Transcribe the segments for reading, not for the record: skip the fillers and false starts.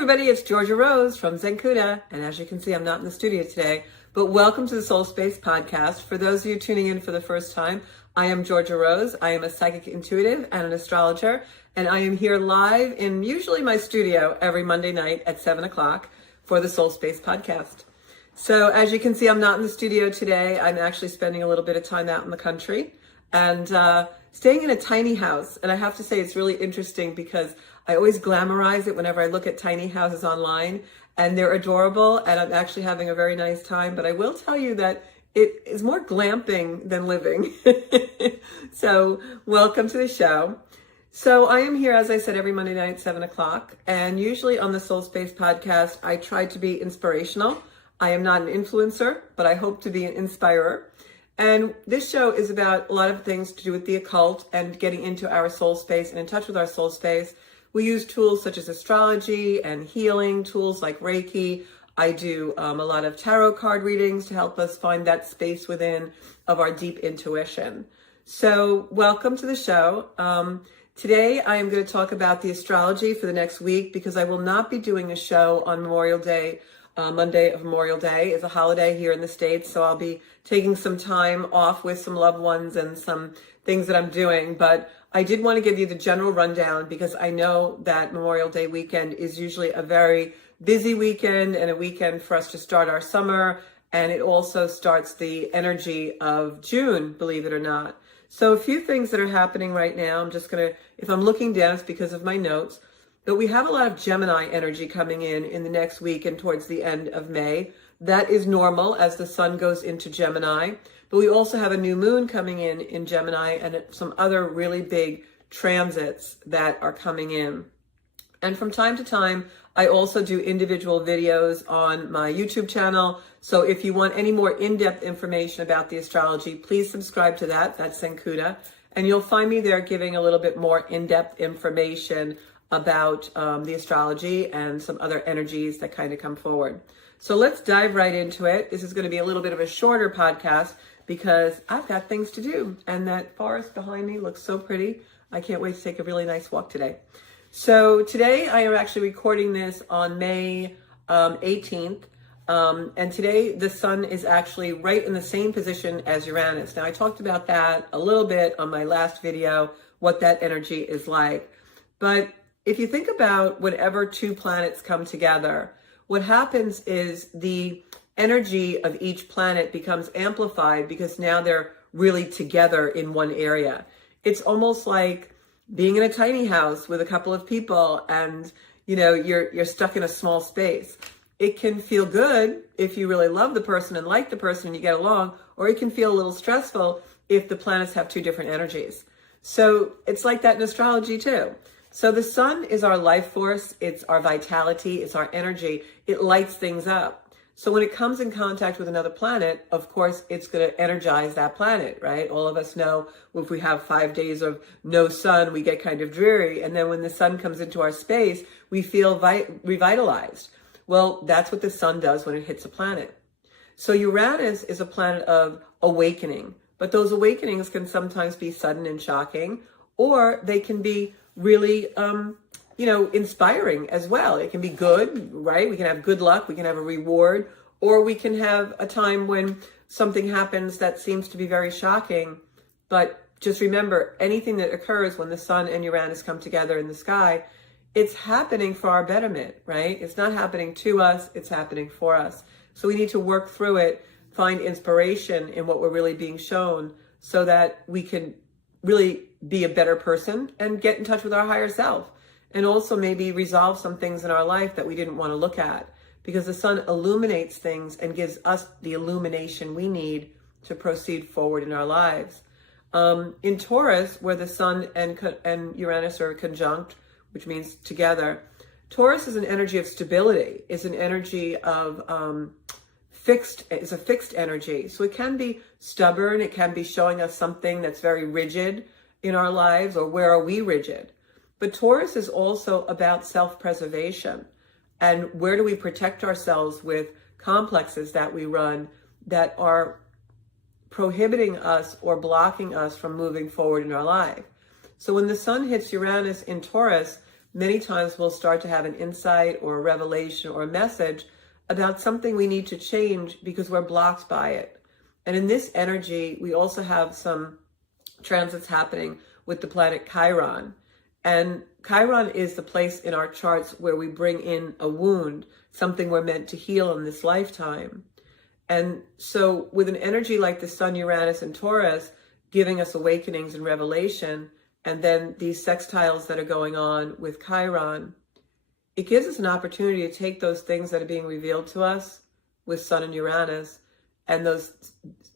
everybody, it's Georgia Rose from Zencuda, and as you can see, I'm not in the studio today, but welcome to the Soul Space Podcast. For those of you tuning in for the first time, I am Georgia Rose. I am a psychic intuitive and an astrologer, and I am here live in usually my studio every Monday night at 7 o'clock for the Soul Space Podcast. So as you can see, I'm not in the studio today. I'm actually spending a little bit of time out in the country and staying in a tiny house. And I have to say it's really interesting because I always glamorize it whenever I look at tiny houses online, and they're adorable, and I'm actually having a very nice time. But I will tell you that it is more glamping than living. So welcome to the show. So I am here, as I said, every Monday night at 7 o'clock. And usually on the Soul Space Podcast, I try to be inspirational. I am not an influencer, but I hope to be an inspirer. And this show is about a lot of things to do with the occult and getting into our soul space and in touch with our soul space. We use tools such as astrology and healing, tools like Reiki. I do a lot of tarot card readings to help us find that space within of our deep intuition. So welcome to the show. Today I am going to talk about the astrology for the next week because I will not be doing a show on Memorial Day. Monday of Memorial Day is a holiday here in the States, so I'll be taking some time off with some loved ones and some things that I'm doing. But I did want to give you the general rundown because I know that Memorial Day weekend is usually a very busy weekend and a weekend for us to start our summer. And it also starts the energy of June, believe it or not. So a few things that are happening right now. I'm just going to, if I'm looking down, it's because of my notes. But we have a lot of Gemini energy coming in the next week and towards the end of May. That is normal as the sun goes into Gemini. But we also have a new moon coming in Gemini and some other really big transits that are coming in. And from time to time, I also do individual videos on my YouTube channel. So if you want any more in-depth information about the astrology, please subscribe to that. That's Zencuda. And you'll find me there giving a little bit more in-depth information about the astrology and some other energies that kind of come forward. So let's dive right into it. This is going to be a little bit of a shorter podcast because I've got things to do. And that forest behind me looks so pretty. I can't wait to take a really nice walk today. So today I am actually recording this on May 18th. And today the sun is actually right in the same position as Uranus. Now I talked about that a little bit on my last video, what that energy is like. But if you think about whenever two planets come together, what happens is the energy of each planet becomes amplified because now they're really together in one area. It's almost like being in a tiny house with a couple of people and, you know, you're stuck in a small space. It can feel good if you really love the person and like the person and you get along, or it can feel a little stressful if the planets have two different energies. So it's like that in astrology too. So the sun is our life force, it's our vitality, it's our energy, it lights things up. So when it comes in contact with another planet, of course, it's going to energize that planet, right? All of us know if we have 5 days of no sun, we get kind of dreary. And then when the sun comes into our space, we feel revitalized. Well, that's what the sun does when it hits a planet. So Uranus is a planet of awakening, but those awakenings can sometimes be sudden and shocking, or they can be really, inspiring as well. It can be good, right? We can have good luck, we can have a reward, or we can have a time when something happens that seems to be very shocking. But just remember, anything that occurs when the sun and Uranus come together in the sky, it's happening for our betterment, right? It's not happening to us, it's happening for us. So we need to work through it, find inspiration in what we're really being shown so that we can really be a better person and get in touch with our higher self. And also maybe resolve some things in our life that we didn't want to look at, because the sun illuminates things and gives us the illumination we need to proceed forward in our lives. In Taurus, where the sun and Uranus are conjunct, which means together, Taurus is an energy of stability, is an energy of it's a fixed energy. So it can be stubborn, it can be showing us something that's very rigid in our lives, or where are we rigid? But Taurus is also about self-preservation. And where do we protect ourselves with complexes that we run that are prohibiting us or blocking us from moving forward in our life? So when the sun hits Uranus in Taurus, many times we'll start to have an insight or a revelation or a message about something we need to change because we're blocked by it. And in this energy, we also have some transits happening with the planet Chiron. And Chiron is the place in our charts where we bring in a wound, something we're meant to heal in this lifetime. And so with an energy like the Sun, Uranus, and Taurus giving us awakenings and revelation, and then these sextiles that are going on with Chiron, it gives us an opportunity to take those things that are being revealed to us with Sun and Uranus, and those,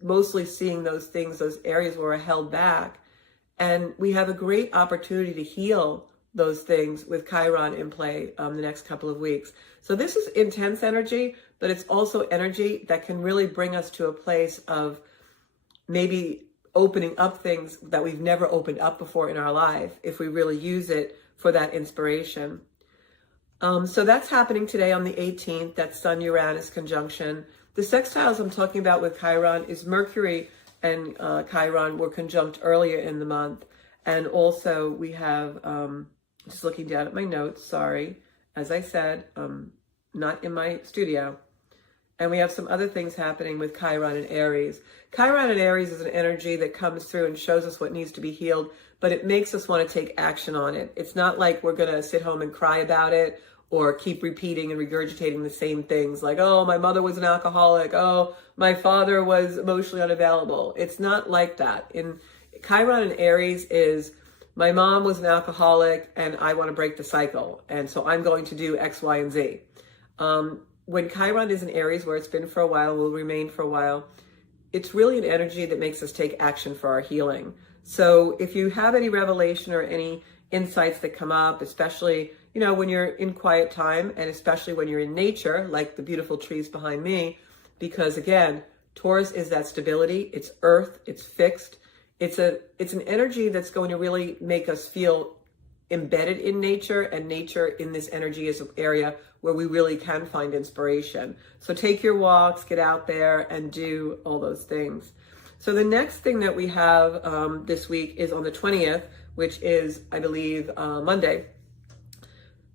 mostly seeing those things, those areas where we're held back. And we have a great opportunity to heal those things with Chiron in play the next couple of weeks. So this is intense energy, but it's also energy that can really bring us to a place of maybe opening up things that we've never opened up before in our life, if we really use it for that inspiration. So that's happening today on the 18th, that Sun-Uranus conjunction. The sextiles I'm talking about with Chiron is Mercury and Chiron were conjunct earlier in the month. And also we have, just looking down at my notes, sorry, as I said, not in my studio. And we have some other things happening with Chiron and Aries. Chiron and Aries is an energy that comes through and shows us what needs to be healed, but it makes us want to take action on it. It's not like we're going to sit home and cry about it or keep repeating and regurgitating the same things like, oh, my mother was an alcoholic. Oh, my father was emotionally unavailable. It's not like that. In Chiron and Aries is, my mom was an alcoholic and I want to break the cycle. And so I'm going to do X, Y, and Z. When Chiron is in Aries, where it's been for a while, will remain for a while, it's really an energy that makes us take action for our healing. So if you have any revelation or any insights that come up, especially, you know, when you're in quiet time, and especially when you're in nature, like the beautiful trees behind me, because again, Taurus is that stability, it's earth, it's fixed. It's an energy that's going to really make us feel embedded in nature, and nature in this energy is an area where we really can find inspiration. So take your walks, get out there and do all those things. So the next thing that we have this week is on the 20th, which is, I believe, Monday.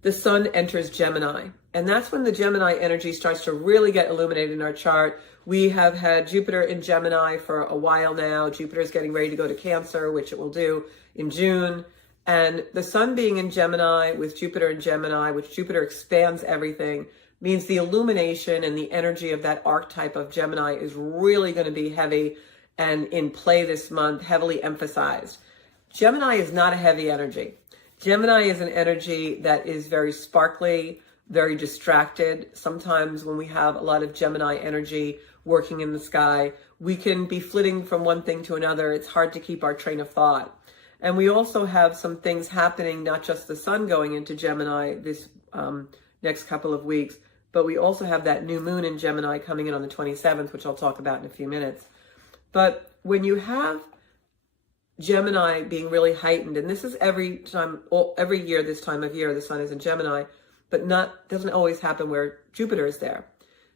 The sun enters Gemini. And that's when the Gemini energy starts to really get illuminated in our chart. We have had Jupiter in Gemini for a while now. Jupiter is getting ready to go to Cancer, which it will do in June. And the sun being in Gemini with Jupiter in Gemini, which Jupiter expands everything, means the illumination and the energy of that archetype of Gemini is really going to be heavy and in play this month, heavily emphasized. Gemini is not a heavy energy. Gemini is an energy that is very sparkly, very distracted. Sometimes when we have a lot of Gemini energy working in the sky, we can be flitting from one thing to another. It's hard to keep our train of thought. And we also have some things happening, not just the sun going into Gemini this next couple of weeks, but we also have that new moon in Gemini coming in on the 27th, which I'll talk about in a few minutes. But when you have Gemini being really heightened, and this is every year this time of year, the sun is in Gemini, but doesn't always happen where Jupiter is there.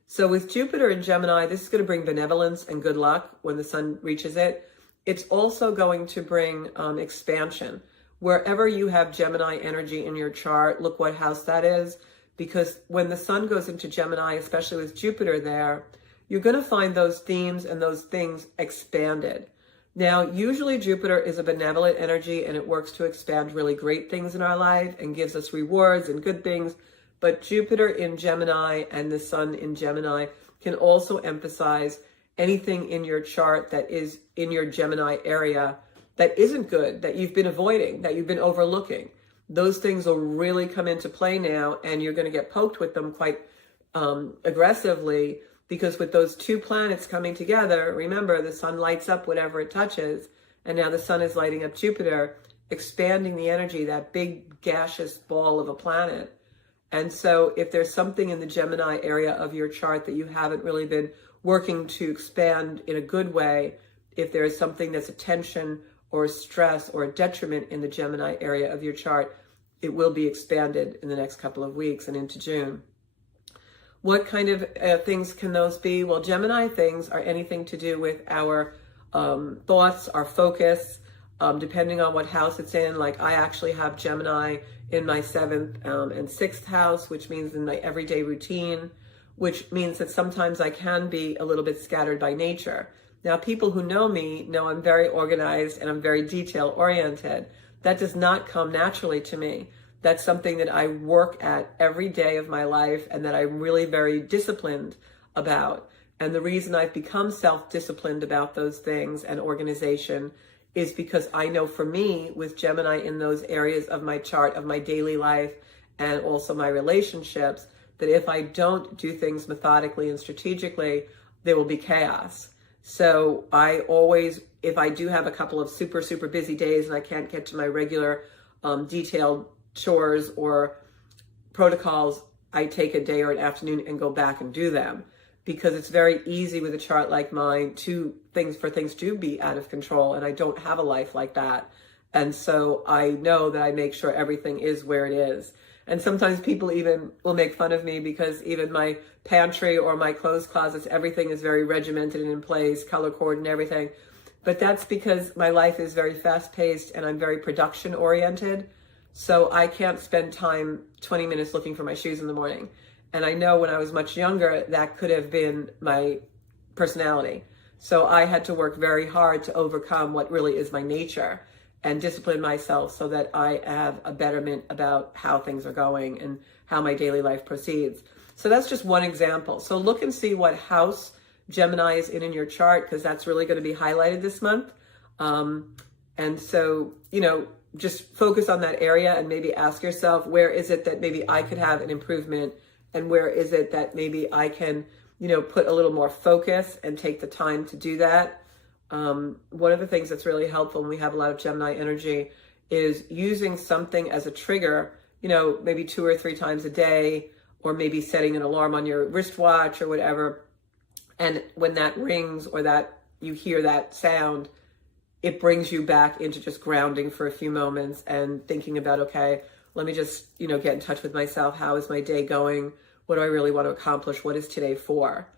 So with Jupiter in Gemini, this is going to bring benevolence and good luck when the sun reaches it. It's also going to bring expansion. Wherever you have Gemini energy in your chart, look what house that is, because when the sun goes into Gemini, especially with Jupiter there, you're going to find those themes and those things expanded. Now, usually Jupiter is a benevolent energy and it works to expand really great things in our life and gives us rewards and good things. But Jupiter in Gemini and the sun in Gemini can also emphasize anything in your chart that is in your Gemini area that isn't good, that you've been avoiding, that you've been overlooking. Those things will really come into play now, and you're going to get poked with them quite aggressively, because with those two planets coming together, remember, the sun lights up whatever it touches, and now the sun is lighting up Jupiter, expanding the energy, that big gaseous ball of a planet. And so if there's something in the Gemini area of your chart that you haven't really been working to expand in a good way, if there is something that's a tension or a stress or a detriment in the Gemini area of your chart, it will be expanded in the next couple of weeks and into June. What kind of things can those be? Well, Gemini things are anything to do with our thoughts, our focus, depending on what house it's in. Like I actually have Gemini in my 7th and 6th house, which means in my everyday routine, which means that sometimes I can be a little bit scattered by nature. Now, people who know me know I'm very organized and I'm very detail oriented. That does not come naturally to me. That's something that I work at every day of my life and that I'm really very disciplined about. And the reason I've become self-disciplined about those things and organization is because I know for me, with Gemini in those areas of my chart, of my daily life, and also my relationships, that if I don't do things methodically and strategically, there will be chaos. So I always, if I do have a couple of super, super busy days and I can't get to my regular detailed chores or protocols, I take a day or an afternoon and go back and do them. Because it's very easy with a chart like mine for things to be out of control, and I don't have a life like that. And so I know that I make sure everything is where it is. And sometimes people even will make fun of me because even my pantry or my clothes closets, everything is very regimented and in place, color corded and everything. But that's because my life is very fast paced and I'm very production oriented. So I can't spend time 20 minutes looking for my shoes in the morning. And I know when I was much younger, that could have been my personality. So I had to work very hard to overcome what really is my nature and discipline myself so that I have a betterment about how things are going and how my daily life proceeds. So that's just one example. So look and see what house Gemini is in your chart, because that's really going to be highlighted this month. And so, just focus on that area and maybe ask yourself, where is it that maybe I could have an improvement? And where is it that maybe I can, put a little more focus and take the time to do that? One of the things that's really helpful when we have a lot of Gemini energy is using something as a trigger, maybe 2 or 3 times a day, or maybe setting an alarm on your wristwatch or whatever. And when that rings or that you hear that sound, it brings you back into just grounding for a few moments and thinking about, okay, let me just, get in touch with myself. How is my day going? What do I really want to accomplish? What is today for?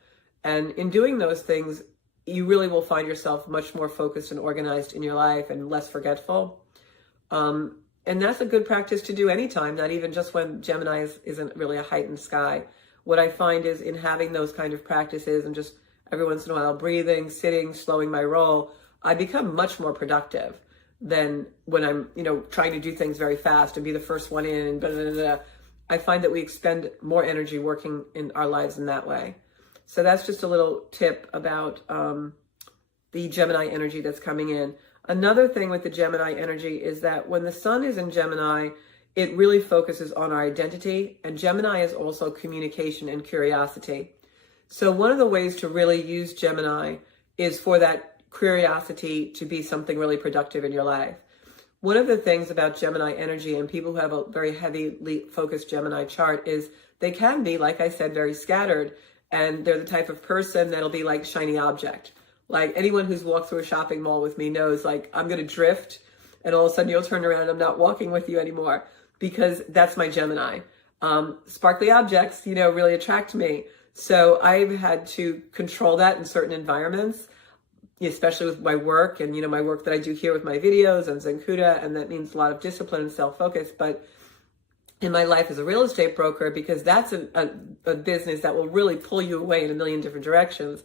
And in doing those things, you really will find yourself much more focused and organized in your life and less forgetful. And that's a good practice to do anytime, not even just when Gemini isn't really a heightened sky. What I find is in having those kind of practices and just every once in a while breathing, sitting, slowing my roll, I become much more productive than when I'm, trying to do things very fast and be the first one in and blah, blah, blah, blah. I find that we expend more energy working in our lives in that way. So that's just a little tip about the Gemini energy that's coming in. Another thing with the Gemini energy is that when the sun is in Gemini, it really focuses on our identity. And Gemini is also communication and curiosity. So one of the ways to really use Gemini is for that curiosity to be something really productive in your life. One of the things about Gemini energy and people who have a very heavily focused Gemini chart is they can be, like I said, very scattered. And they're the type of person that'll be like shiny object. Like anyone who's walked through a shopping mall with me knows, like, I'm going to drift and all of a sudden you'll turn around and I'm not walking with you anymore, because that's my Gemini. Sparkly objects, really attract me. So I've had to control that in certain environments, especially with my work and, my work that I do here with my videos and Zenkuda. And that means a lot of discipline and self-focus. But in my life as a real estate broker, because that's a business that will really pull you away in a million different directions.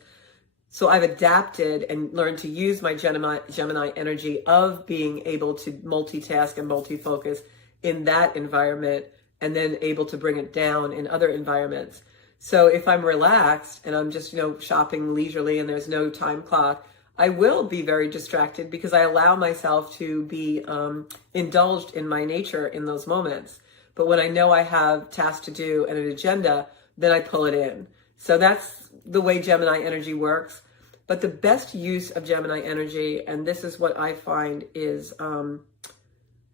So I've adapted and learned to use my Gemini energy of being able to multitask and multi-focus in that environment and then able to bring it down in other environments. So if I'm relaxed and I'm just, shopping leisurely and there's no time clock, I will be very distracted because I allow myself to be indulged in my nature in those moments. But when I know I have tasks to do and an agenda, then I pull it in. So that's the way Gemini energy works. But the best use of Gemini energy, and this is what I find is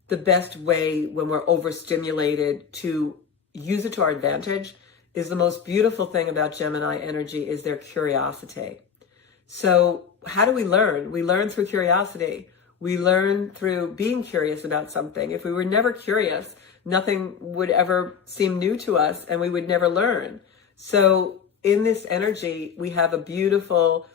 the best way when we're overstimulated to use it to our advantage, is the most beautiful thing about Gemini energy is their curiosity. So how do we learn? We learn through curiosity. We learn through being curious about something. If we were never curious, nothing would ever seem new to us and we would never learn. So in this energy, we have a beautiful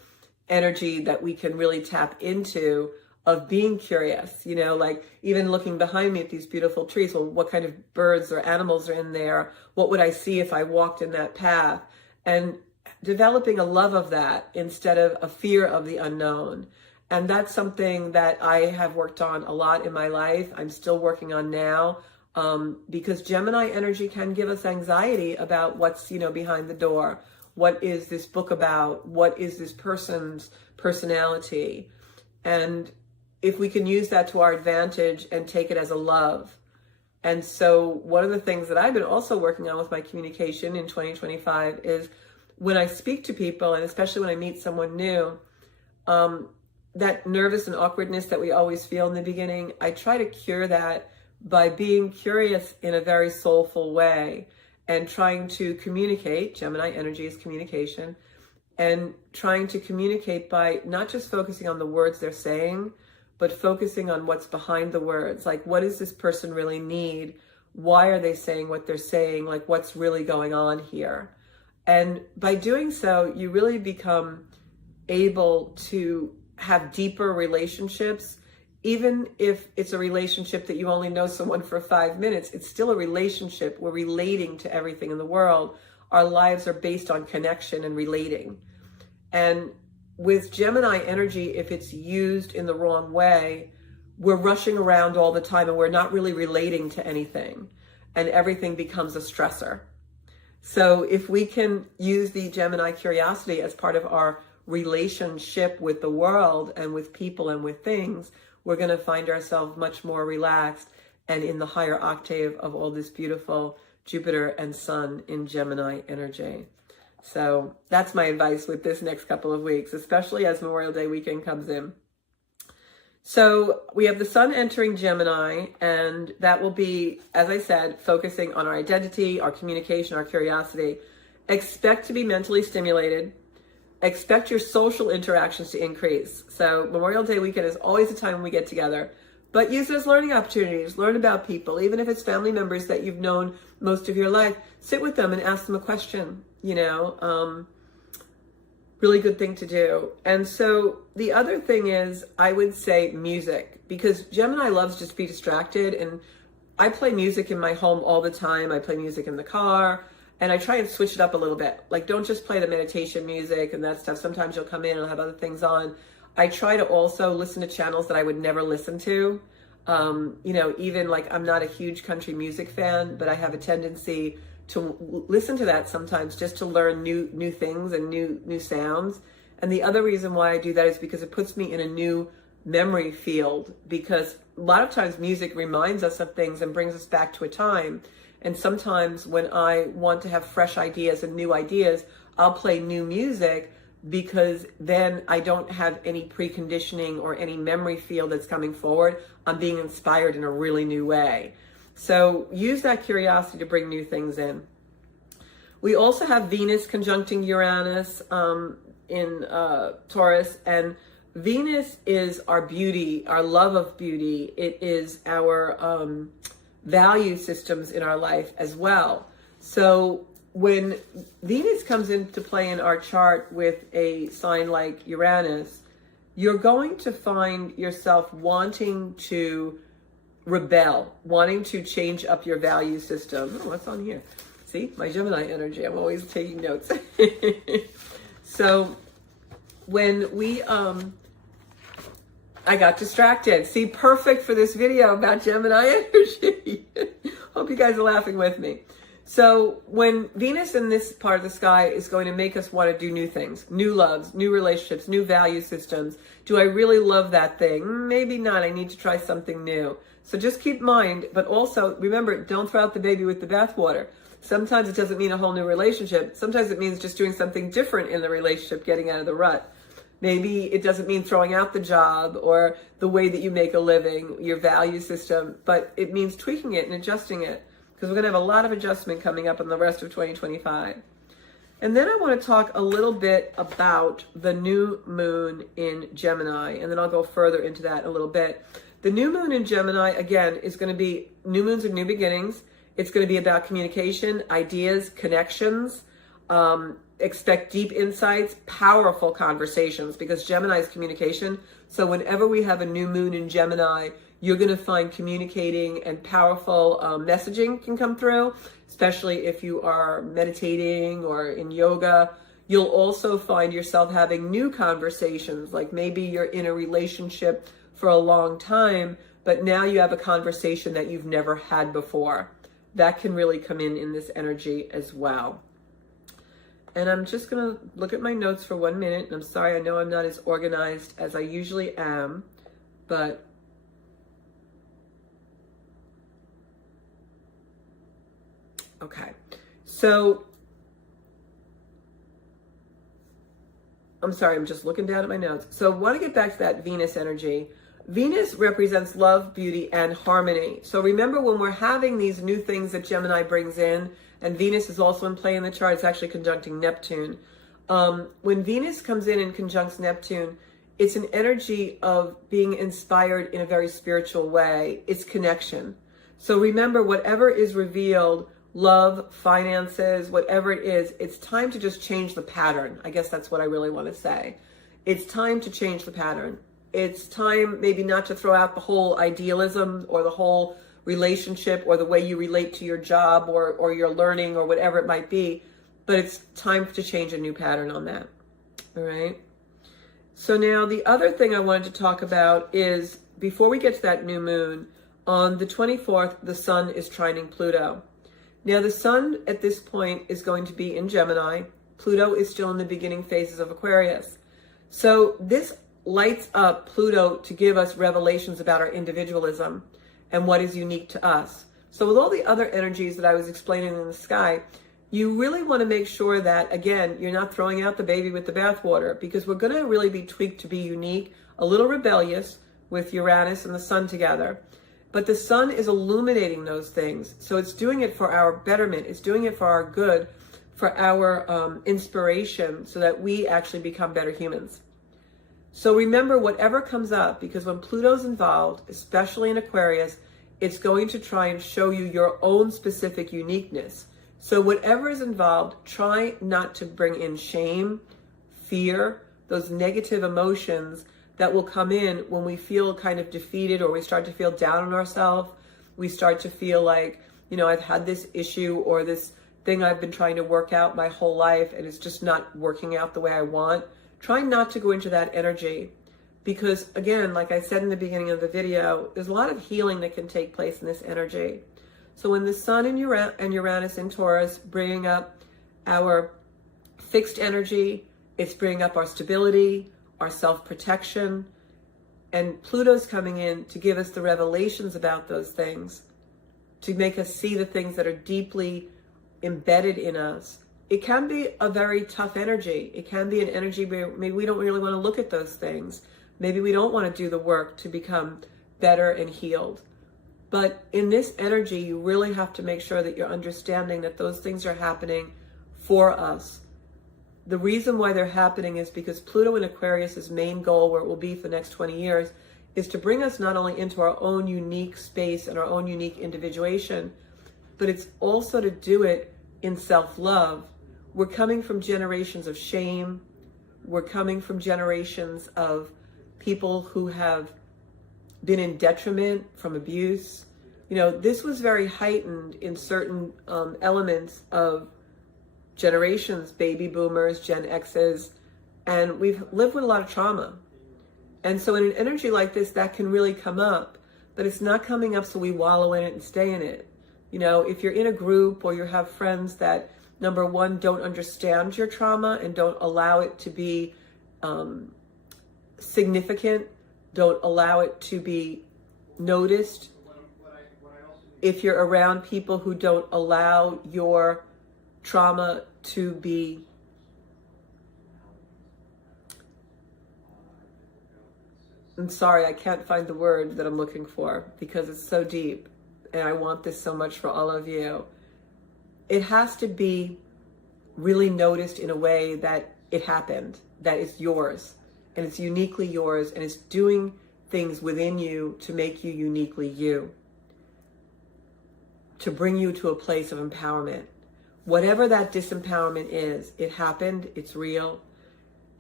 energy that we can really tap into of being curious, like even looking behind me at these beautiful trees. Well, what kind of birds or animals are in there? What would I see if I walked in that path? And developing a love of that instead of a fear of the unknown. And that's something that I have worked on a lot in my life. I'm still working on now, because Gemini energy can give us anxiety about what's, behind the door. What is this book about? What is this person's personality? And if we can use that to our advantage and take it as a love. And so one of the things that I've been also working on with my communication in 2025 is when I speak to people, and especially when I meet someone new, that nervous and awkwardness that we always feel in the beginning, I try to cure that by being curious in a very soulful way and trying to communicate. Gemini energy is communication, and trying to communicate by not just focusing on the words they're saying, but focusing on what's behind the words. Like, what does this person really need? Why are they saying what they're saying? Like, what's really going on here? And by doing so, you really become able to have deeper relationships. Even if it's a relationship that you only know someone for 5 minutes, it's still a relationship. We're relating to everything in the world. Our lives are based on connection and relating. And with Gemini energy, if it's used in the wrong way, we're rushing around all the time and we're not really relating to anything, and everything becomes a stressor. So if we can use the Gemini curiosity as part of our relationship with the world and with people and with things, we're going to find ourselves much more relaxed and in the higher octave of all this beautiful Jupiter and Sun in Gemini energy. So that's my advice with this next couple of weeks, especially as Memorial Day weekend comes in. So we have the Sun entering Gemini, and that will be, as I said, focusing on our identity, our communication, our curiosity. Expect to be mentally stimulated. Expect your social interactions to increase. So Memorial Day weekend is always a time when we get together, but use it as learning opportunities. Learn about people, even if it's family members that you've known most of your life. Sit with them and ask them a question, really good thing to do. And so the other thing is, I would say music, because Gemini loves just to be distracted. And I play music in my home all the time. I play music in the car, and I try and switch it up a little bit. Like, don't just play the meditation music and that stuff. Sometimes you'll come in and I'll have other things on. I try to also listen to channels that I would never listen to. Even like, I'm not a huge country music fan, but I have a tendency to listen to that sometimes just to learn new things and new sounds. And the other reason why I do that is because it puts me in a new memory field, because a lot of times music reminds us of things and brings us back to a time. And sometimes when I want to have fresh ideas and new ideas, I'll play new music, because then I don't have any preconditioning or any memory field that's coming forward. I'm being inspired in a really new way. So use that curiosity to bring new things in. We also have Venus conjuncting Uranus in Taurus, and Venus is our beauty, our love of beauty. It is our value systems in our life as well. So when Venus comes into play in our chart with a sign like Uranus, you're going to find yourself wanting to rebel, wanting to change up your value system. Oh, what's on here? See, my Gemini energy. I'm always taking notes. So when we, I got distracted. See, perfect for this video about Gemini energy. Hope you guys are laughing with me. So when Venus in this part of the sky is going to make us want to do new things, new loves, new relationships, new value systems. Do I really love that thing? Maybe not. I need to try something new. So just keep in mind, but also remember, don't throw out the baby with the bathwater. Sometimes it doesn't mean a whole new relationship. Sometimes it means just doing something different in the relationship, getting out of the rut. Maybe it doesn't mean throwing out the job or the way that you make a living, your value system, but it means tweaking it and adjusting it, because we're going to have a lot of adjustment coming up in the rest of 2025. And then I want to talk a little bit about the new moon in Gemini, and then I'll go further into that in a little bit. The new moon in Gemini, again, is going to be, new moons are new beginnings. It's going to be about communication, ideas, connections. Expect deep insights, powerful conversations, because Gemini is communication. So whenever we have a new moon in Gemini, you're going to find communicating and powerful messaging can come through, especially if you are meditating or in yoga. You'll also find yourself having new conversations, like maybe you're in a relationship for a long time, but now you have a conversation that you've never had before. That can really come in this energy as well. And I'm just going to look at my notes for 1 minute. And I'm sorry, I know I'm not as organized as I usually am, but okay. So I'm sorry, I'm just looking down at my notes. So I want to get back to that Venus energy. Venus represents love, beauty, and harmony. So remember, when we're having these new things that Gemini brings in, and Venus is also in play in the chart, it's actually conjuncting Neptune. When Venus comes in and conjuncts Neptune, it's an energy of being inspired in a very spiritual way. It's connection. So remember, whatever is revealed, love, finances, whatever it is, it's time to just change the pattern. I guess that's what I really want to say. It's time to change the pattern. It's time maybe not to throw out the whole idealism or the whole relationship or the way you relate to your job or your learning or whatever it might be, but it's time to change a new pattern on that. All right. So now the other thing I wanted to talk about is, before we get to that new moon, on the 24th, the sun is trining Pluto. Now the sun at this point is going to be in Gemini. Pluto is still in the beginning phases of Aquarius. So this lights up Pluto to give us revelations about our individualism and what is unique to us. So with all the other energies that I was explaining in the sky, you really want to make sure that, again, you're not throwing out the baby with the bathwater, because we're going to really be tweaked to be unique, a little rebellious with Uranus and the sun together. But the sun is illuminating those things. So it's doing it for our betterment. It's doing it for our good, for our inspiration, so that we actually become better humans. So remember, whatever comes up, because when Pluto's involved, especially in Aquarius, it's going to try and show you your own specific uniqueness. So whatever is involved, try not to bring in shame, fear, those negative emotions that will come in when we feel kind of defeated, or we start to feel down on ourselves. We start to feel like, I've had this issue or this thing I've been trying to work out my whole life and it's just not working out the way I want. Try not to go into that energy, because again, like I said in the beginning of the video, there's a lot of healing that can take place in this energy. So when the sun and Uranus in Taurus bringing up our fixed energy, it's bringing up our stability, our self-protection, and Pluto's coming in to give us the revelations about those things, to make us see the things that are deeply embedded in us. It can be a very tough energy. It can be an energy where maybe we don't really want to look at those things. Maybe we don't want to do the work to become better and healed. But in this energy, you really have to make sure that you're understanding that those things are happening for us. The reason why they're happening is because Pluto in Aquarius's main goal, where it will be for the next 20 years, is to bring us not only into our own unique space and our own unique individuation, but it's also to do it in self-love. We're coming from generations of shame. We're coming from generations of people who have been in detriment from abuse. This was very heightened in certain elements of generations, baby boomers, Gen X's, and we've lived with a lot of trauma. And so in an energy like this, that can really come up, but it's not coming up so we wallow in it and stay in it. If you're in a group or you have friends that, number one, don't understand your trauma and don't allow it to be significant, don't allow it to be noticed. If you're around people who don't allow your trauma to be I'm sorry, I can't find the word that I'm looking for because it's so deep and I want this so much for all of you. It has to be really noticed in a way that it happened, that it's yours and it's uniquely yours and it's doing things within you to make you uniquely you, to bring you to a place of empowerment. Whatever that disempowerment is, it happened, it's real,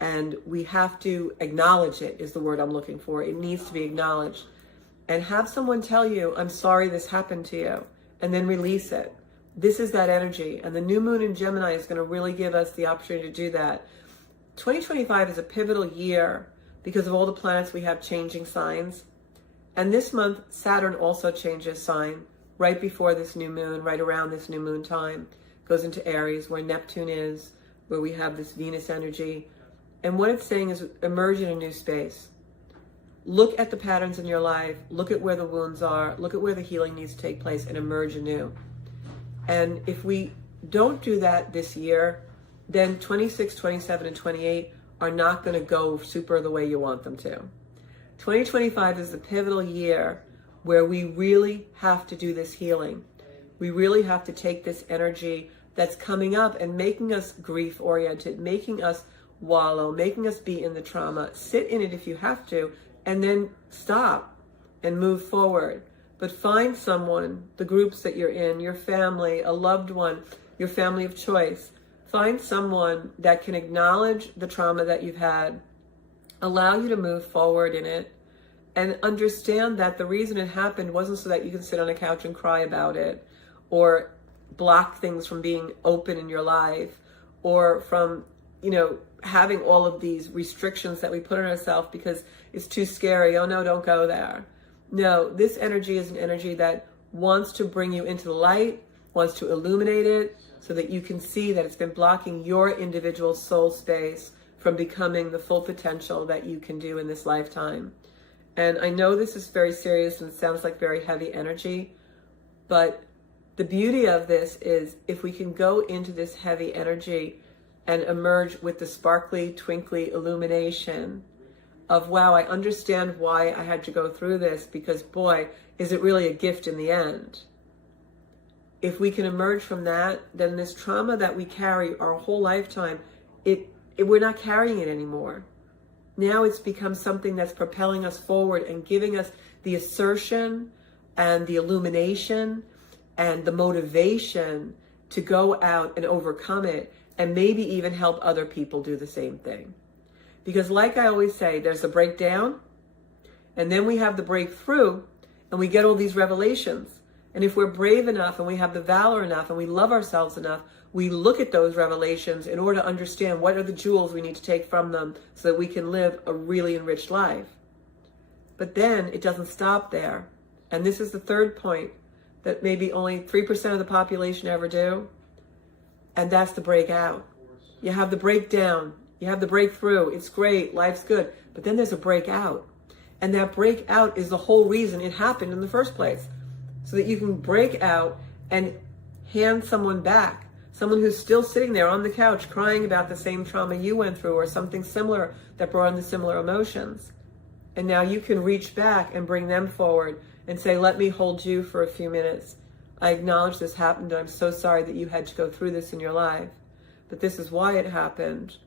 And we have to acknowledge it, is the word I'm looking for. It needs to be acknowledged. And have someone tell you, I'm sorry this happened to you, and then release it. This is that energy. And the new moon in Gemini is going to really give us the opportunity to do that. 2025 is a pivotal year because of all the planets we have changing signs. And this month, Saturn also changes sign right before this new moon, right around this new moon time. Goes into Aries, where Neptune is, where we have this Venus energy. And what it's saying is emerge in a new space. Look at the patterns in your life. Look at where the wounds are. Look at where the healing needs to take place and emerge anew. And if we don't do that this year, then 26, 27, and 28 are not going to go super the way you want them to. 2025 is the pivotal year where we really have to do this healing. We really have to take this energy that's coming up and making us grief-oriented, making us wallow, making us be in the trauma. Sit in it if you have to, and then stop and move forward. But find someone, the groups that you're in, your family, a loved one, your family of choice. Find someone that can acknowledge the trauma that you've had, allow you to move forward in it, and understand that the reason it happened wasn't so that you can sit on a couch and cry about it, or block things from being open in your life, or from, having all of these restrictions that we put on ourselves because it's too scary. Oh no, don't go there. No, this energy is an energy that wants to bring you into the light, wants to illuminate it so that you can see that it's been blocking your individual soul space from becoming the full potential that you can do in this lifetime. And I know this is very serious and sounds like very heavy energy, but the beauty of this is if we can go into this heavy energy and emerge with the sparkly, twinkly illumination of, wow, I understand why I had to go through this, because boy, is it really a gift in the end. If we can emerge from that, then this trauma that we carry our whole lifetime, we're not carrying it anymore. Now it's become something that's propelling us forward and giving us the assertion and the illumination and the motivation to go out and overcome it, and maybe even help other people do the same thing. Because like I always say, there's a breakdown, and then we have the breakthrough, and we get all these revelations. And if we're brave enough, and we have the valor enough, and we love ourselves enough, we look at those revelations in order to understand what are the jewels we need to take from them so that we can live a really enriched life. But then it doesn't stop there. And this is the third point that maybe only 3% of the population ever do. And that's the breakout. You have the breakdown. You have the breakthrough. It's great. Life's good. But then there's a breakout. And that breakout is the whole reason it happened in the first place. So that you can break out and hand someone back. Someone who's still sitting there on the couch crying about the same trauma you went through or something similar that brought on the similar emotions. And now you can reach back and bring them forward and say, let me hold you for a few minutes. I acknowledge this happened, and I'm so sorry that you had to go through this in your life. But this is why it happened.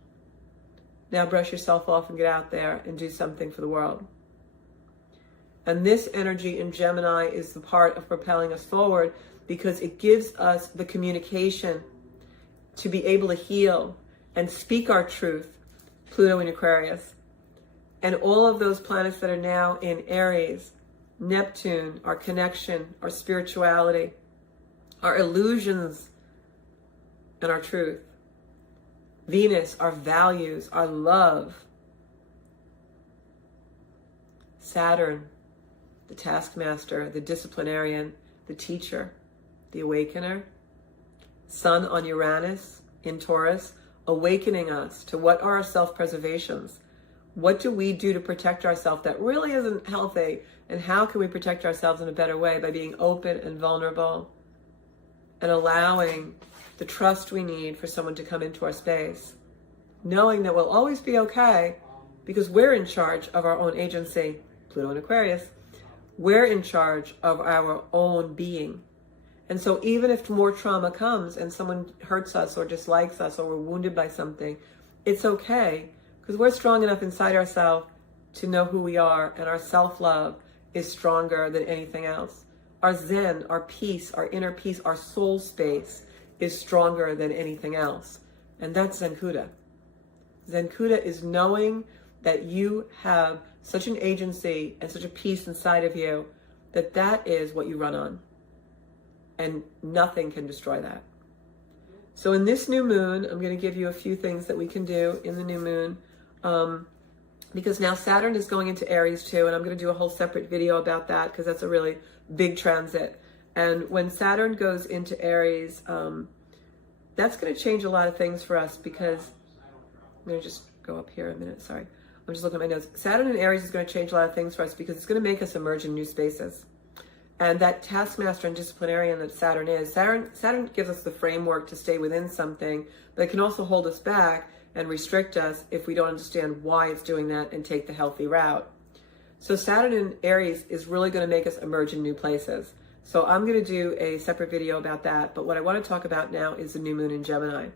Now brush yourself off and get out there and do something for the world. And this energy in Gemini is the part of propelling us forward because it gives us the communication to be able to heal and speak our truth. Pluto in Aquarius. And all of those planets that are now in Aries, Neptune, our connection, our spirituality, our illusions, and our truth. Venus, our values, our love. Saturn, the taskmaster, the disciplinarian, the teacher, the awakener. Sun on Uranus in Taurus, awakening us to what are our self-preservations. What do we do to protect ourselves that really isn't healthy? And how can we protect ourselves in a better way? By being open and vulnerable and allowing the trust we need for someone to come into our space. Knowing that we'll always be okay because we're in charge of our own agency. Pluto in Aquarius. We're in charge of our own being. And so even if more trauma comes and someone hurts us or dislikes us or we're wounded by something, it's okay because we're strong enough inside ourselves to know who we are, and our self-love is stronger than anything else. Our Zen, our peace, our inner peace, our soul space is stronger than anything else. And that's Zenkuda. Zenkuda is knowing that you have such an agency and such a peace inside of you that that is what you run on. And nothing can destroy that. So in this new moon, I'm going to give you a few things that we can do in the new moon. Because now Saturn is going into Aries too, and I'm going to do a whole separate video about that because that's a really big transit. And when Saturn goes into Aries, that's going to change a lot of things for us because, I'm going to just go up here a minute, sorry. I'm just looking at my notes. Saturn in Aries is going to change a lot of things for us because it's going to make us emerge in new spaces. And that taskmaster and disciplinarian that Saturn is, Saturn gives us the framework to stay within something, but it can also hold us back and restrict us if we don't understand why it's doing that and take the healthy route. So Saturn in Aries is really going to make us emerge in new places. So I'm going to do a separate video about that, but what I want to talk about now is the new moon in Gemini.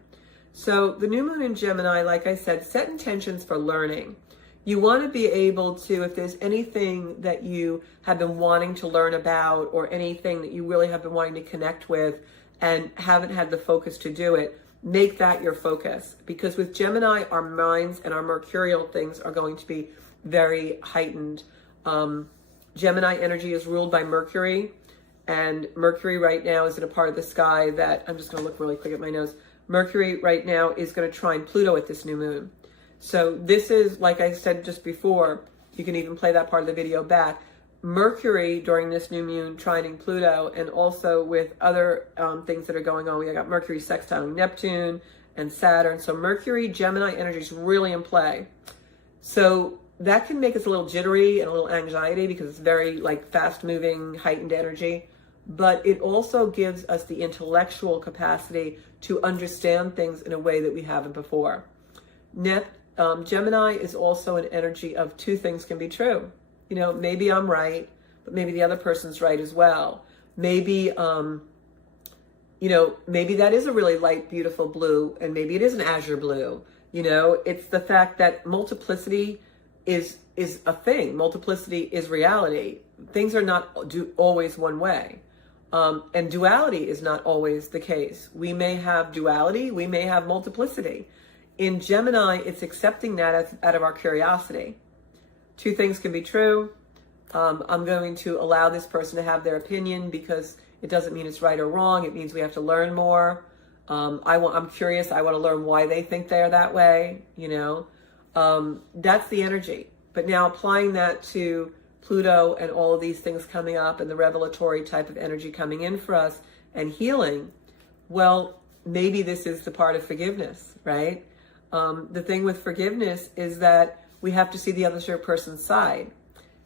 So the new moon in Gemini, like I said, set intentions for learning. You want to be able to, if there's anything that you have been wanting to learn about or anything that you really have been wanting to connect with and haven't had the focus to do it, make that your focus. Because with Gemini, our minds and our mercurial things are going to be very heightened. Gemini energy is ruled by Mercury, and Mercury right now is in a part of the sky that, I'm just going to look really quick at my nose. Mercury right now is going to trine Pluto at this new moon. So this is, like I said just before, you can even play that part of the video back. Mercury during this new moon trining Pluto, and also with other things that are going on. We got Mercury sextiling Neptune and Saturn. So Mercury, Gemini energy is really in play. So that can make us a little jittery and a little anxiety because it's very like fast moving, heightened energy. But it also gives us the intellectual capacity to understand things in a way that we haven't before. Gemini is also an energy of two things can be true. You know, maybe I'm right, but maybe the other person's right as well. Maybe, maybe that is a really light, beautiful blue, and maybe it is an azure blue. You know, it's the fact that multiplicity is a thing. Multiplicity is reality. Things are not always one way. And duality is not always the case. We may have duality, we may have multiplicity. In Gemini, it's accepting that out of our curiosity. Two things can be true. I'm going to allow this person to have their opinion because it doesn't mean it's right or wrong. It means we have to learn more. I'm curious. I want to learn why they think they're that way. That's the energy. But now applying that to Pluto and all of these things coming up and the revelatory type of energy coming in for us and healing, well, maybe this is the part of forgiveness, right? The thing with forgiveness is that we have to see the other person's side.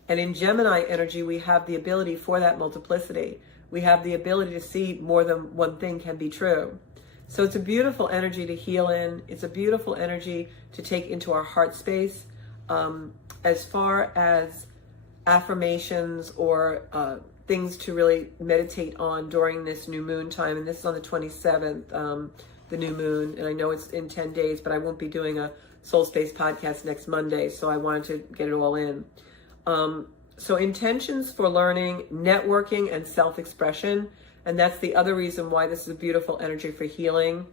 And in Gemini energy, we have the ability for that multiplicity. We have the ability to see more than one thing can be true. So it's a beautiful energy to heal in. It's a beautiful energy to take into our heart space. As far as affirmations or things to really meditate on during this new moon time, and this is on the 27th, the new moon, and I know it's in 10 days, but I won't be doing a Soul Space podcast next Monday, so I wanted to get it all in. So intentions for learning, networking, and self-expression, and that's the other reason why this is a beautiful energy for healing.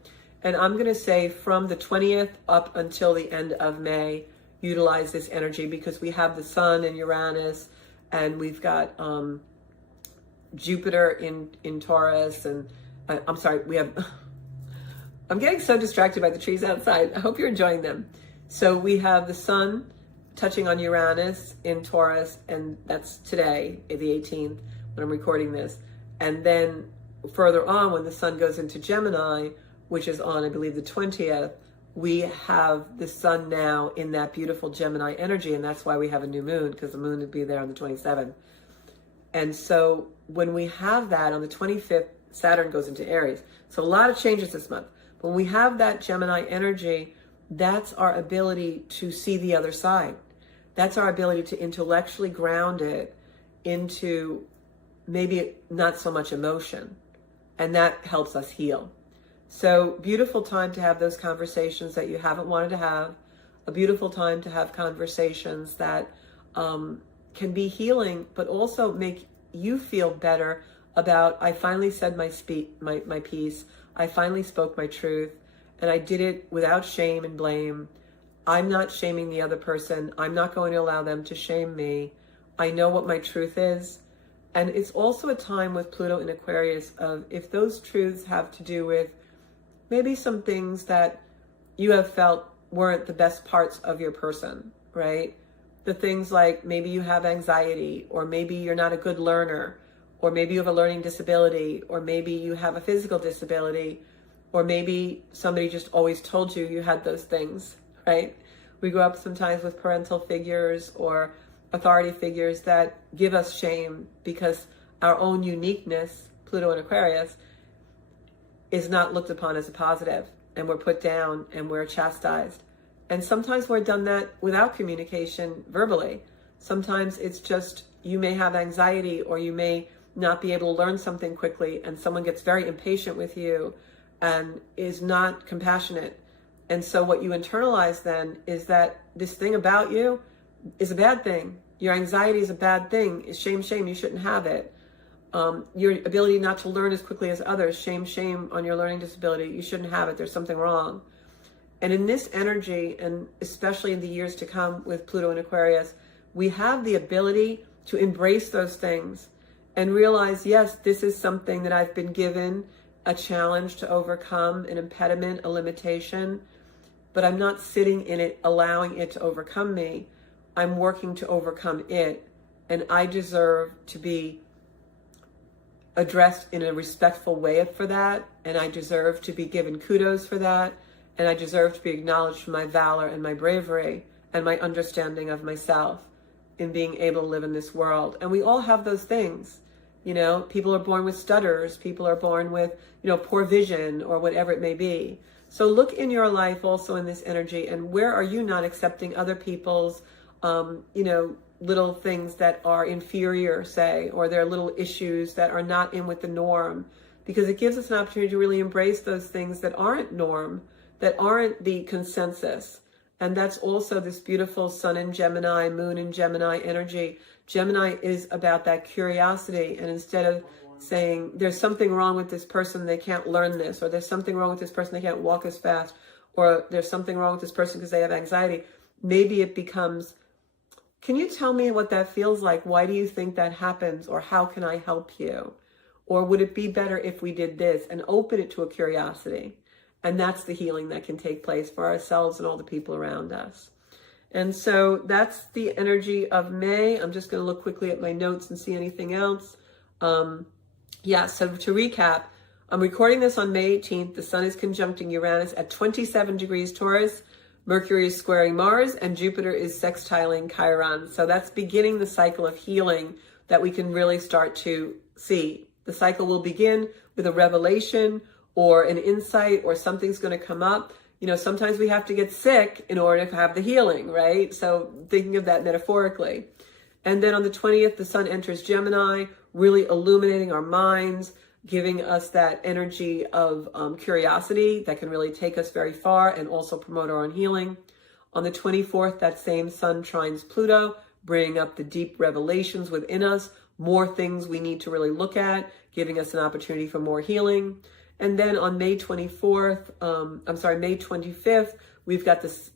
And I'm going to say from the 20th up until the end of May, utilize this energy because we have the Sun and Uranus, and we've got Jupiter in Taurus, and we have... I'm getting so distracted by the trees outside. I hope you're enjoying them. So we have the Sun touching on Uranus in Taurus, and that's today, the 18th, when I'm recording this. And then further on, when the Sun goes into Gemini, which is on, I believe, the 20th, we have the Sun now in that beautiful Gemini energy, and that's why we have a new moon, because the moon would be there on the 27th. And so when we have that on the 25th, Saturn goes into Aries. So a lot of changes this month. When we have that Gemini energy, that's our ability to see the other side. That's our ability to intellectually ground it into maybe not so much emotion. And that helps us heal. So beautiful time to have those conversations that you haven't wanted to have. A beautiful time to have conversations that can be healing, but also make you feel better about, I finally said my piece. I finally spoke my truth, and I did it without shame and blame. I'm not shaming the other person. I'm not going to allow them to shame me. I know what my truth is. And it's also a time with Pluto in Aquarius of, if those truths have to do with maybe some things that you have felt weren't the best parts of your person, right? The things like maybe you have anxiety, or maybe you're not a good learner, or maybe you have a learning disability, or maybe you have a physical disability, or maybe somebody just always told you you had those things, right? We grow up sometimes with parental figures or authority figures that give us shame because our own uniqueness, Pluto in Aquarius, is not looked upon as a positive, and we're put down and we're chastised. And sometimes we're done that without communication verbally. Sometimes it's just, you may have anxiety, or you may not be able to learn something quickly, and someone gets very impatient with you and is not compassionate. And so what you internalize then is that this thing about you is a bad thing. Your anxiety is a bad thing. It's shame, shame, you shouldn't have it. Your ability not to learn as quickly as others, shame, shame on your learning disability, you shouldn't have it, there's something wrong. And in this energy, and especially in the years to come with Pluto in Aquarius, we have the ability to embrace those things and realize, yes, this is something that I've been given a challenge to overcome, an impediment, a limitation, but I'm not sitting in it, allowing it to overcome me. I'm working to overcome it, and I deserve to be addressed in a respectful way for that, and I deserve to be given kudos for that, and I deserve to be acknowledged for my valor and my bravery and my understanding of myself in being able to live in this world. And we all have those things. You know, people are born with stutters, people are born with, poor vision, or whatever it may be. So look in your life also in this energy, and where are you not accepting other people's, little things that are inferior, say, or there are little issues that are not in with the norm, because it gives us an opportunity to really embrace those things that aren't norm, that aren't the consensus. And that's also this beautiful Sun in Gemini, Moon in Gemini energy. Gemini is about that curiosity, and instead of saying there's something wrong with this person, they can't learn this, or there's something wrong with this person, they can't walk as fast, or there's something wrong with this person because they have anxiety, maybe it becomes, can you tell me what that feels like? Why do you think that happens? Or how can I help you? Or would it be better if we did this? And open it to a curiosity. And that's the healing that can take place for ourselves and all the people around us. And so that's the energy of May. I'm just going to look quickly at my notes and see anything else. So to recap, I'm recording this on May 18th. The Sun is conjuncting Uranus at 27 degrees Taurus. Mercury is squaring Mars, and Jupiter is sextiling Chiron. So that's beginning the cycle of healing that we can really start to see. The cycle will begin with a revelation or an insight, or something's going to come up. Sometimes we have to get sick in order to have the healing, right? So thinking of that metaphorically. And then on the 20th, the Sun enters Gemini, really illuminating our minds, giving us that energy of curiosity that can really take us very far and also promote our own healing. On the 24th, that same Sun trines Pluto, bringing up the deep revelations within us, more things we need to really look at, giving us an opportunity for more healing. And then on May 25th, we've got this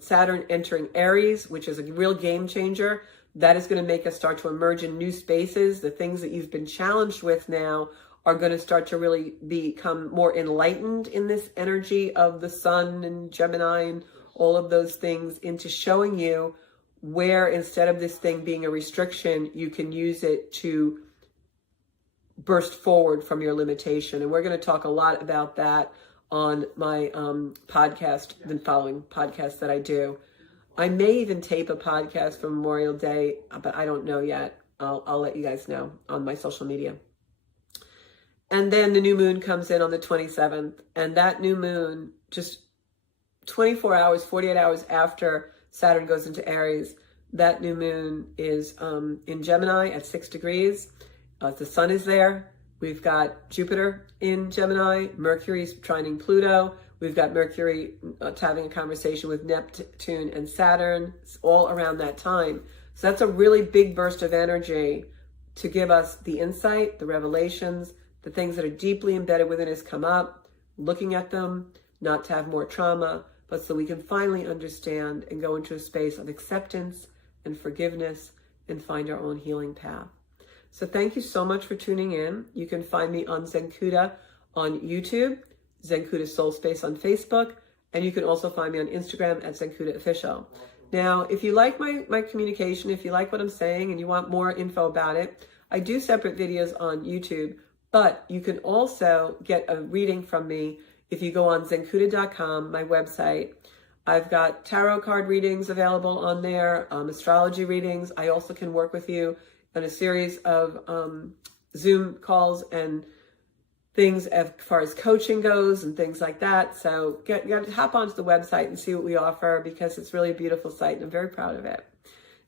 Saturn entering Aries, which is a real game changer. That is going to make us start to emerge in new spaces. The things that you've been challenged with now are going to start to really become more enlightened in this energy of the Sun and Gemini and all of those things, into showing you where, instead of this thing being a restriction, you can use it to burst forward from your limitation. And we're going to talk a lot about that on my podcast, the following podcast that I do. I may even tape a podcast for Memorial Day, but I don't know yet. I'll let you guys know on my social media. And then the new moon comes in on the 27th, and that new moon, just 24 hours, 48 hours after Saturn goes into Aries, that new moon is in Gemini at 6 degrees. The Sun is there. We've got Jupiter in Gemini. Mercury's trining Pluto. We've got Mercury having a conversation with Neptune and Saturn. It's all around that time. So that's a really big burst of energy to give us the insight, the revelations, the things that are deeply embedded within us come up, looking at them, not to have more trauma, but so we can finally understand and go into a space of acceptance and forgiveness and find our own healing path. So thank you so much for tuning in. You can find me on Zenkuda on YouTube, Zenkuda Soul Space on Facebook, and you can also find me on Instagram at Zenkuda Official. Now, if you like my communication, if you like what I'm saying and you want more info about it, I do separate videos on YouTube, but you can also get a reading from me if you go on zenkuda.com, my website. I've got tarot card readings available on there, astrology readings. I also can work with you on a series of Zoom calls and things as far as coaching goes and things like that. So hop onto the website and see what we offer, because it's really a beautiful site and I'm very proud of it.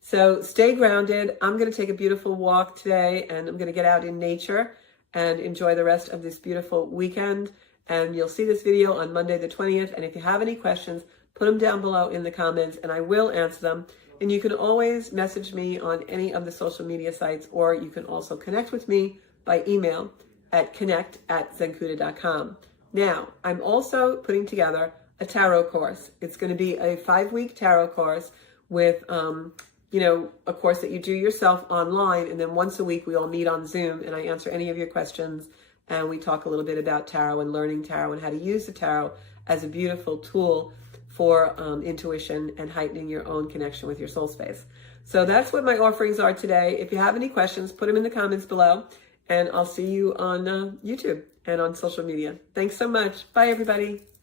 So stay grounded. I'm going to take a beautiful walk today and I'm going to get out in nature and enjoy the rest of this beautiful weekend. And you'll see this video on Monday the 20th. And if you have any questions, put them down below in the comments and I will answer them. And you can always message me on any of the social media sites, or you can also connect with me by email at connect@zenkuda.com. Now, I'm also putting together a tarot course. It's going to be a 5-week tarot course with, a course that you do yourself online. And then once a week, we all meet on Zoom and I answer any of your questions. And we talk a little bit about tarot and learning tarot and how to use the tarot as a beautiful tool for intuition and heightening your own connection with your soul space. So that's what my offerings are today. If you have any questions, put them in the comments below. And I'll see you on YouTube and on social media. Thanks so much. Bye, everybody.